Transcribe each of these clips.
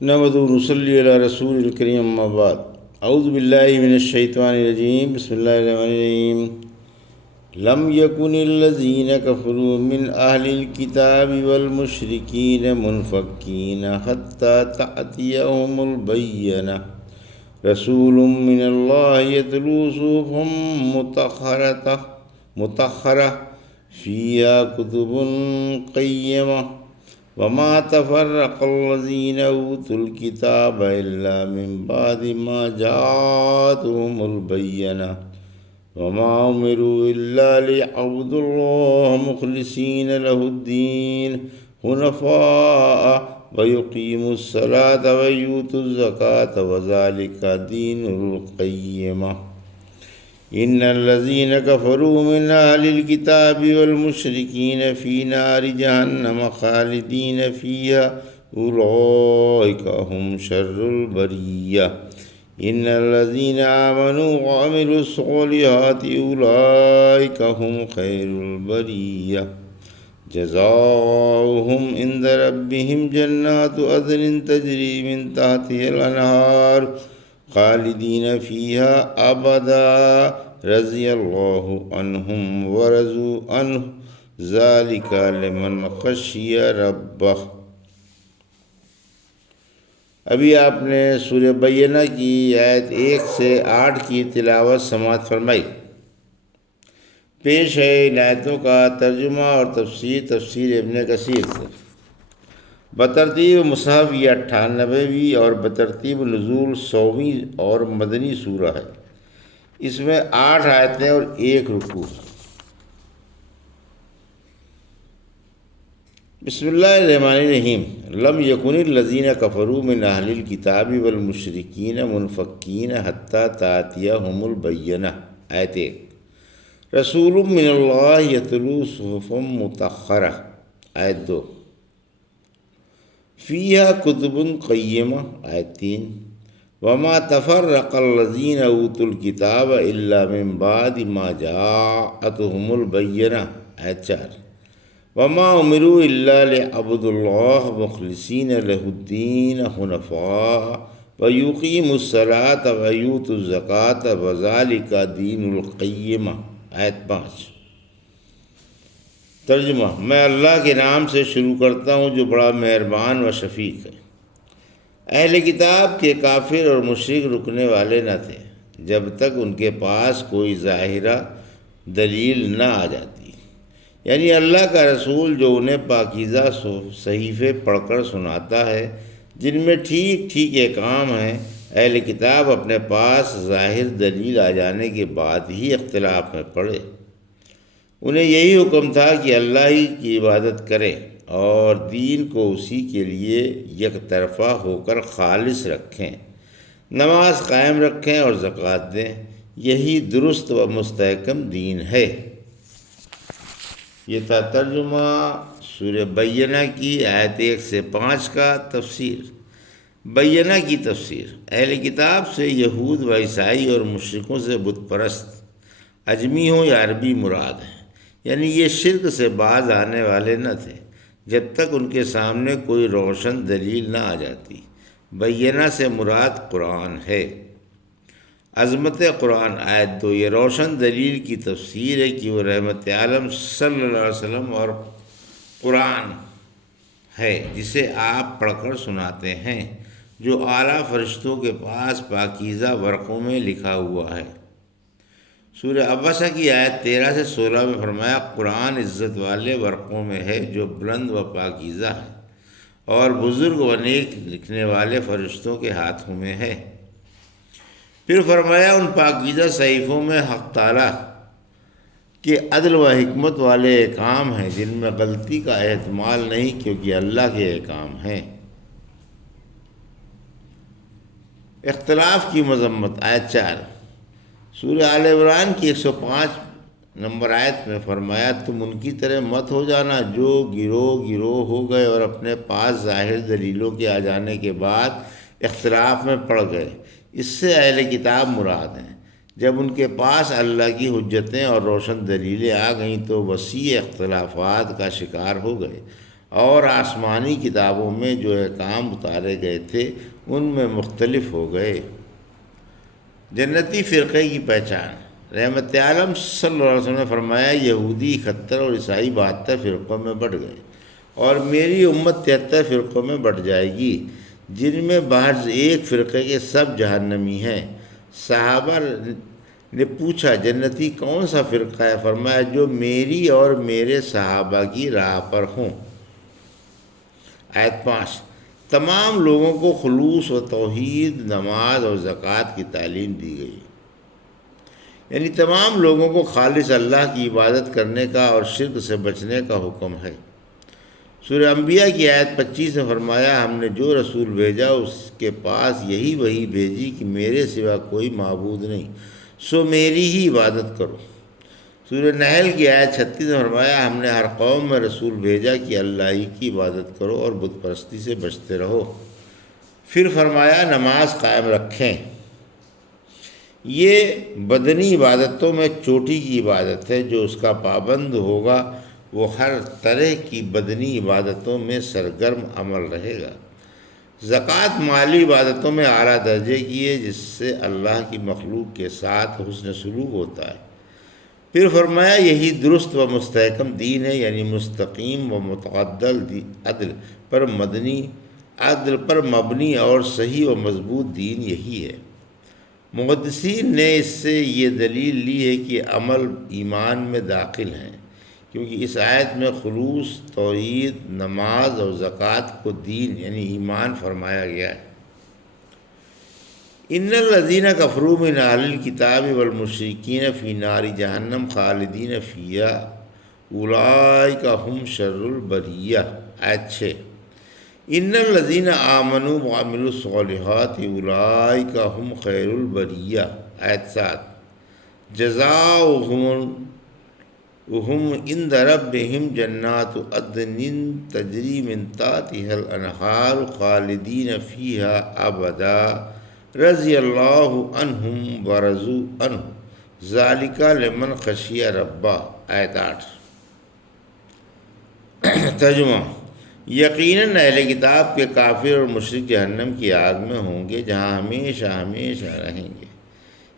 نحمد نصلی علی رسول الکریم اما بعد اعوذ باللہ من الشیطان الرجیم بسم اللہ الرحمن الرحیم لم یکن الذین کفروا من اہل الکتاب والمشرکین منفکین حتی تأتیہم البینہ رسول من اللہ یتلو صحفا مطہرہ فیہا کتب قیمہ وما تفرق الذين اوتوا الكتاب الا من بعد ما جاءتهم البينة وما امروا الا ليعبدوا الله مخلصين له الدين حنفاء ويقيموا الصلاة ويؤتوا الزكاة وذلك دين القيمة ان الذين كفروا من اهل الكتاب والمشركين في نار جهنم خالدين فيها اولئك هم شر البرية ان الذين آمنوا وعملوا الصالحات اولئك هم خير البرية جزاؤهم عند ربهم جنات عدن تجري من تحتها الانهار خالدین فیہا ابدا رضی اللہ عنہم ورضوا عنہ ذالک لمن خشی ربہ۔ ابھی آپ نے سورہ بینہ کی آیت 1 سے 8 کی تلاوت سماعت فرمائی۔ پیش ہے ان آیتوں کا ترجمہ اور تفسیر ابن کثیر سے۔ بترتیب مصحف یہ 98ویں اور بترتیب نزول 100ویں اور مدنی سورہ ہے۔ اس میں 8 آیتیں اور 1 رکوع۔ بسم اللہ الرحمن الرحیم۔ لم یکن الذین کفروا من اہل الکتاب والمشرکین منفکین حتی تأتیہم البینہ۔ آیت 1۔ رسول من اللہ یتلو صحفا مطہرہ۔ آیت 2۔ فیہا کتب قیمہ۔ آیت 3۔ وما تفرق الذین اوتوا الکتاب الا من بعد ما جاءتهم البینہ۔ آیت 4۔ وما امروا الا لیعبدوا اللہ مخلصین لہ الدین حنفاء ویقیموا الصلاة ویؤتوا الزکاة وذلک دین القیمہ۔ آیت 5۔ ترجمہ۔ میں اللہ کے نام سے شروع کرتا ہوں جو بڑا مہربان و شفیق ہے۔ اہل کتاب کے کافر اور مشرک رکنے والے نہ تھے جب تک ان کے پاس کوئی ظاہرہ دلیل نہ آ جاتی، یعنی اللہ کا رسول جو انہیں پاکیزہ صحیفے پڑھ کر سناتا ہے جن میں ٹھیک ٹھیک احکام ہیں۔ اہل کتاب اپنے پاس ظاہر دلیل آ جانے کے بعد ہی اختلاف میں پڑے۔ انہیں یہی حکم تھا کہ اللہ ہی کی عبادت کریں اور دین کو اسی کے لیے یک طرفہ ہو کر خالص رکھیں، نماز قائم رکھیں اور زکوٰۃ دیں۔ یہی درست و مستحکم دین ہے۔ یہ تھا ترجمہ سورہ بینہ کی آیت 1 سے 5 کا۔ تفسیر۔ بینہ کی تفسیر۔ اہل کتاب سے یہود و عیسائی اور مشرکوں سے بت پرست، اجمی ہوں یا عربی مراد ہیں، یعنی یہ شرک سے باز آنے والے نہ تھے جب تک ان کے سامنے کوئی روشن دلیل نہ آ جاتی۔ بینہ سے مراد قرآن ہے۔ عظمت قرآن۔ آیت 2۔ یہ روشن دلیل کی تفسیر ہے کہ وہ رحمت عالم صلی اللہ علیہ وسلم اور قرآن ہے جسے آپ پڑھ کر سناتے ہیں، جو اعلیٰ فرشتوں کے پاس پاکیزہ ورقوں میں لکھا ہوا ہے۔ سورہ عبسہ کی آیت 13 سے 16 میں فرمایا قرآن عزت والے ورقوں میں ہے جو بلند و پاکیزہ ہے اور بزرگ و نیک لکھنے والے فرشتوں کے ہاتھوں میں ہے۔ پھر فرمایا ان پاکیزہ صحیفوں میں حق تعالیٰ کے عدل و حکمت والے احکام ہیں جن میں غلطی کا احتمال نہیں کیونکہ اللہ کے احکام ہیں۔ اختلاف کی مذمت۔ آیت 4۔ سورہ آل عمران کی 105 نمبر آیت میں فرمایا تم ان کی طرح مت ہو جانا جو گروہ ہو گئے اور اپنے پاس ظاہر دلیلوں کے آ جانے کے بعد اختلاف میں پڑ گئے۔ اس سے اہل کتاب مراد ہیں۔ جب ان کے پاس اللہ کی حجتیں اور روشن دلیلیں آ گئیں تو وسیع اختلافات کا شکار ہو گئے اور آسمانی کتابوں میں جو احکام اتارے گئے تھے ان میں مختلف ہو گئے۔ جنتی فرقے کی پہچان۔ رحمت عالم صلی اللہ علیہ وسلم نے فرمایا، یہودی 71 اور عیسائی 72 فرقوں میں بٹ گئے، اور میری امت 73 فرقوں میں بٹ جائے گی، جن میں بعض ایک فرقے کے سب جہنمی ہیں۔ صحابہ نے پوچھا، جنتی کون سا فرقہ ہے؟ فرمایا، جو میری اور میرے صحابہ کی راہ پر ہوں۔ آیت 5۔ تمام لوگوں کو خلوص و توحید، نماز اور زکوٰۃ کی تعلیم دی گئی، یعنی تمام لوگوں کو خالص اللہ کی عبادت کرنے کا اور شرک سے بچنے کا حکم ہے۔ سورہ انبیاء کی آیت 25 میں فرمایا، ہم نے جو رسول بھیجا اس کے پاس یہی وحی بھیجی کہ میرے سوا کوئی معبود نہیں، سو میری ہی عبادت کرو۔ سورہ نحل کی آیت 36 میں فرمایا، ہم نے ہر قوم میں رسول بھیجا کہ اللہ ہی کی عبادت کرو اور بت پرستی سے بچتے رہو۔ پھر فرمایا، نماز قائم رکھیں۔ یہ بدنی عبادتوں میں چوٹی کی عبادت ہے، جو اس کا پابند ہوگا وہ ہر طرح کی بدنی عبادتوں میں سرگرم عمل رہے گا۔ زکوٰۃ مالی عبادتوں میں اعلیٰ درجے کی ہے، جس سے اللہ کی مخلوق کے ساتھ حسن سلوک ہوتا ہے۔ پھر فرمایا، یہی درست و مستحکم دین ہے، یعنی مستقیم و متعدل عدل پر مبنی اور صحیح و مضبوط دین یہی ہے۔ محدثین نے اس سے یہ دلیل لی ہے کہ عمل ایمان میں داخل ہیں، کیونکہ اس آیت میں خلوص، توحید، نماز اور زکوٰۃ کو دین یعنی ایمان فرمایا گیا ہے۔ ان الذین کفروا من اہل الکتاب والمشرکین فی نار جہنم خالدین فیہا اولئک ھم شر البریہ۔ آیت 6۔ ان الذین آمنوا وعملوا الصالحات اولئک ھم خیر البریہ۔ آیت 7۔ جزاؤہم عند ربہم جنات عدن تجری من تحتہا الانہار خالدین فیہا ابدا رضی اللہ عنہم ورضوا عنہ ذالک لمن خشی ربہ۔ آیت 8۔ ترجمہ۔ یقیناً اہل کتاب کے کافر اور مشرک جہنم کی آگ میں ہوں گے، جہاں ہمیشہ ہمیشہ رہیں گے۔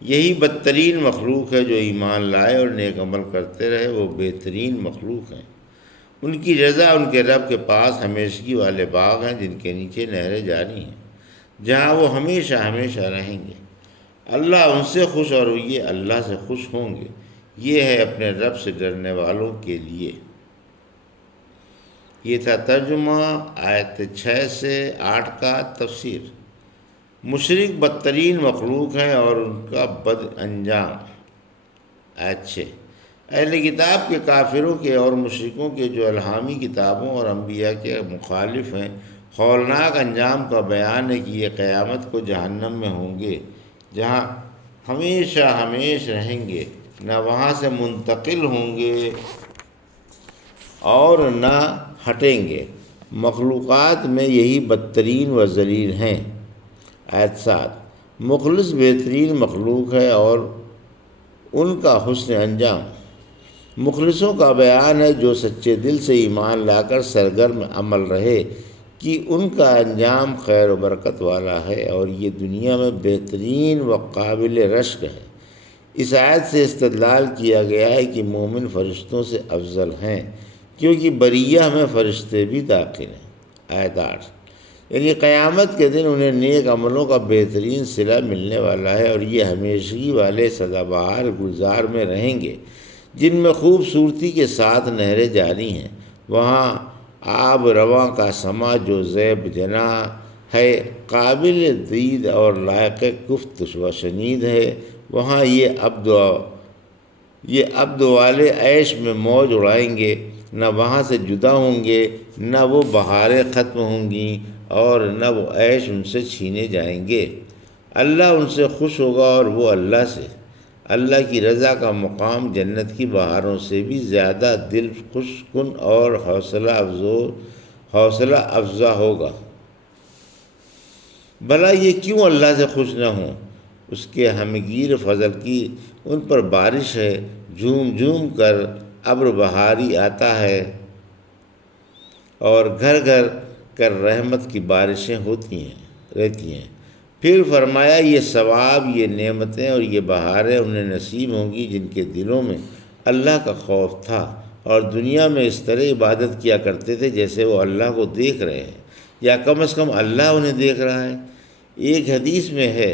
یہی بدترین مخلوق ہے، جو ایمان لائے اور نیک عمل کرتے رہے، وہ بہترین مخلوق ہیں۔ ان کی رضا ان کے رب کے پاس ہمیشگی والے باغ ہیں، جن کے نیچے نہریں جاری ہیں، جہاں وہ ہمیشہ ہمیشہ رہیں گے۔ اللہ ان سے خوش اور یہ اللہ سے خوش ہوں گے۔ یہ ہے اپنے رب سے ڈرنے والوں کے لیے۔ یہ تھا ترجمہ آیت 6 سے 8 کا تفسیر۔ مشرک بدترین مخلوق ہیں اور ان کا بد انجام۔ آیت 6۔ اہل کتاب کے کافروں کے اور مشرکوں کے جو الہامی کتابوں اور انبیاء کے مخالف ہیں، ہولناک انجام کا بیان ہے کہ یہ قیامت کو جہنم میں ہوں گے، جہاں ہمیشہ ہمیشہ رہیں گے، نہ وہاں سے منتقل ہوں گے اور نہ ہٹیں گے۔ مخلوقات میں یہی بدترین و ذلیل ہیں۔ آیت 7۔ مخلص بہترین مخلوق ہے اور ان کا حسن انجام۔ مخلصوں کا بیان ہے جو سچے دل سے ایمان لا کر سرگرم عمل رہے، کہ ان کا انجام خیر و برکت والا ہے اور یہ دنیا میں بہترین و قابل رشک ہے۔ اس آیت سے استدلال کیا گیا ہے کہ مومن فرشتوں سے افضل ہیں، کیونکہ بریہ میں فرشتے بھی داخل ہیں۔ آیت 8۔ یعنی قیامت کے دن انہیں نیک عملوں کا بہترین صلہ ملنے والا ہے، اور یہ ہمیشگی والے سدا بہار گلزار میں رہیں گے، جن میں خوبصورتی کے ساتھ نہریں جاری ہیں۔ وہاں آب رواں کا سما جو زیب جنا ہے، قابل دید اور لائق گفت و شنید ہے۔ وہاں یہ عبد والے عیش میں موج اڑائیں گے، نہ وہاں سے جدا ہوں گے، نہ وہ بہاریں ختم ہوں گی اور نہ وہ عیش ان سے چھینے جائیں گے۔ اللہ ان سے خوش ہوگا اور وہ اللہ سے۔ اللہ کی رضا کا مقام جنت کی بہاروں سے بھی زیادہ دل خوش کن اور حوصلہ افزا ہوگا۔ بھلا یہ کیوں اللہ سے خوش نہ ہوں؟ اس کے ہمگیر فضل کی ان پر بارش ہے، جھوم جھوم کر ابر بہاری آتا ہے، اور گھر گھر کر رحمت کی بارشیں رہتی ہیں۔ پھر فرمایا یہ ثواب، یہ نعمتیں اور یہ بہاریں انہیں نصیب ہوں گی جن کے دلوں میں اللہ کا خوف تھا اور دنیا میں اس طرح عبادت کیا کرتے تھے جیسے وہ اللہ کو دیکھ رہے ہیں، یا کم از کم اللہ انہیں دیکھ رہا ہے۔ ایک حدیث میں ہے،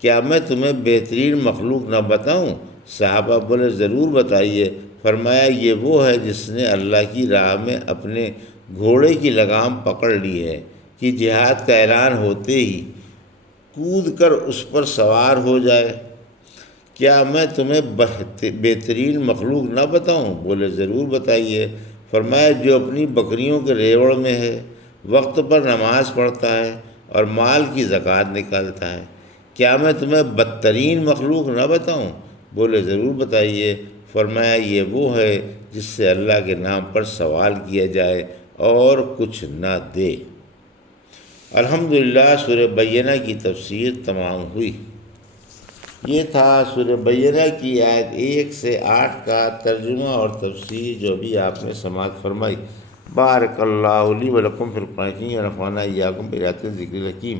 کیا میں تمہیں بہترین مخلوق نہ بتاؤں؟ صحابہ بولے ضرور بتائیے۔ فرمایا یہ وہ ہے جس نے اللہ کی راہ میں اپنے گھوڑے کی لگام پکڑ لی ہے کہ جہاد کا اعلان ہوتے ہی کود کر اس پر سوار ہو جائے۔ کیا میں تمہیں بہترین مخلوق نہ بتاؤں؟ بولے ضرور بتائیے۔ فرمایا جو اپنی بکریوں کے ریوڑ میں ہے، وقت پر نماز پڑھتا ہے اور مال کی زکوٰۃ نکالتا ہے۔ کیا میں تمہیں بدترین مخلوق نہ بتاؤں؟ بولے ضرور بتائیے۔ فرمایا یہ وہ ہے جس سے اللہ کے نام پر سوال کیا جائے اور کچھ نہ دے۔ الحمدللہ سورہ بینہ کی تفسیر تمام ہوئی۔ یہ تھا سورہ بینہ کی آیت 1 سے 8 کا ترجمہ اور تفسیر جو بھی آپ نے سماعت فرمائی۔ بارک اللہ لی و لکم فی القرآن ونفعنی وایاکم بآیات الذکر الحکیم۔